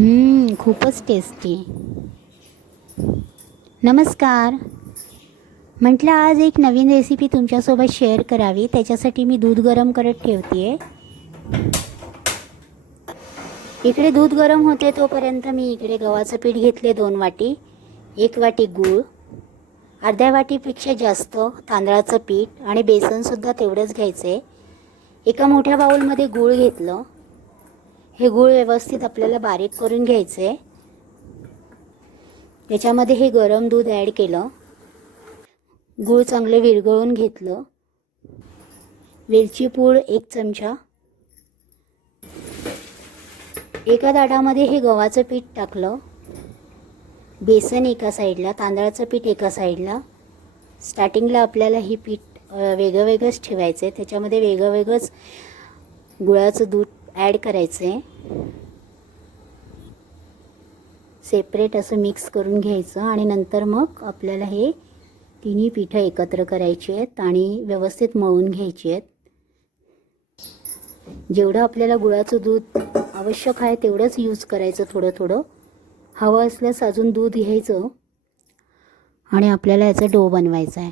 खूपच टेस्टी. नमस्कार. म्हटलं आज एक नवीन रेसिपी तुमच्यासोबत शेअर करावी, त्याच्यासाठी मी दूध गरम करत ठेवते आहे. इकडे दूध गरम होते तोपर्यंत मी इकडे गव्हाचं पीठ घेतले 2 वाटी, 1 वाटी गूळ, अर्ध्या वाटीपेक्षा जास्त तांदळाचं पीठ आणि बेसनसुद्धा तेवढंच घ्यायचं आहे. एका मोठ्या बाउलमध्ये गूळ घेतलं. हे गूळ व्यवस्थित आपल्याला बारीक करून घ्यायचं आहे. त्याच्यामध्ये हे गरम दूध ॲड केलं. गूळ चांगले विरघळून घेतलं. वेलची पूड 1 चमचा. एका ताटामध्ये हे गव्हाचं पीठ टाकलं. बेसन एका साईडला, तांदळाचं पीठ एका साईडला. स्टार्टिंगला आपल्याला हे पीठ वेगळं वेगळंच ठेवायचं आहे. त्याच्यामध्ये वेगळं वेगळंच गुळाचं दूध ॲड करायचं आहे. सेपरेट असं मिक्स करून घ्यायचं आणि नंतर मग आपल्याला हे तिन्ही पिठं एकत्र करायची आहेत आणि व्यवस्थित मळून घ्यायची आहेत. जेवढं आपल्याला गुळाचं दूध आवश्यक आहे तेवढंच यूज करायचं. थोडं थोडं हवं असल्यास अजून दूध घ्यायचं आणि आपल्याला याचा डो बनवायचा आहे.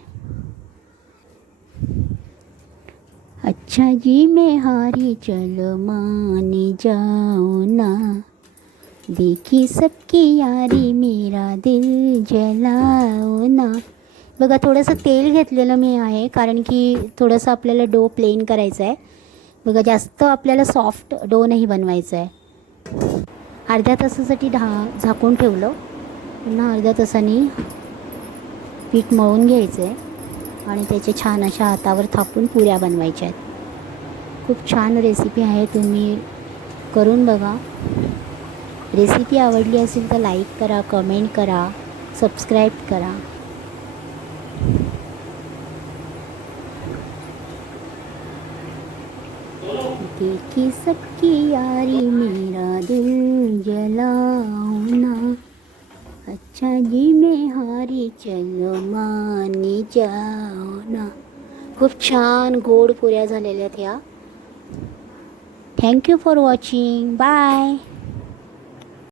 अच्छा जी मैं हारी चलो माने जाओ ना, देखी सबकी यारी मेरा दिल जलाओ ना. बघा थोडंसं तेल घेतलेलं मी आहे, कारण की थोडंसं आपल्याला डो प्लेन करायचं आहे. बघा जास्त आपल्याला सॉफ्ट डो नाही बनवायचा आहे. अर्ध्या तासासाठी झाकून ठेवलं. पुन्हा अर्ध्या तासाने पीठ मळून घ्यायचं आहे आणि त्याचे छान अशा हातावर थापून पुऱ्या बनवायच्या आहेत. खूप छान रेसिपी आहे, तुम्ही करून बघा. रेसिपी आवडली असेल तर लाईक करा, कमेंट करा, सबस्क्राईब करा. देखी सबकी यारी मेरा दिल जलाओ ना, अच्छा जी मैं हारी चलो माने जाओ ना. खूप छान गोड पुऱ्या झालेल्या आहेत ह्या. Thank you for watching. बाय.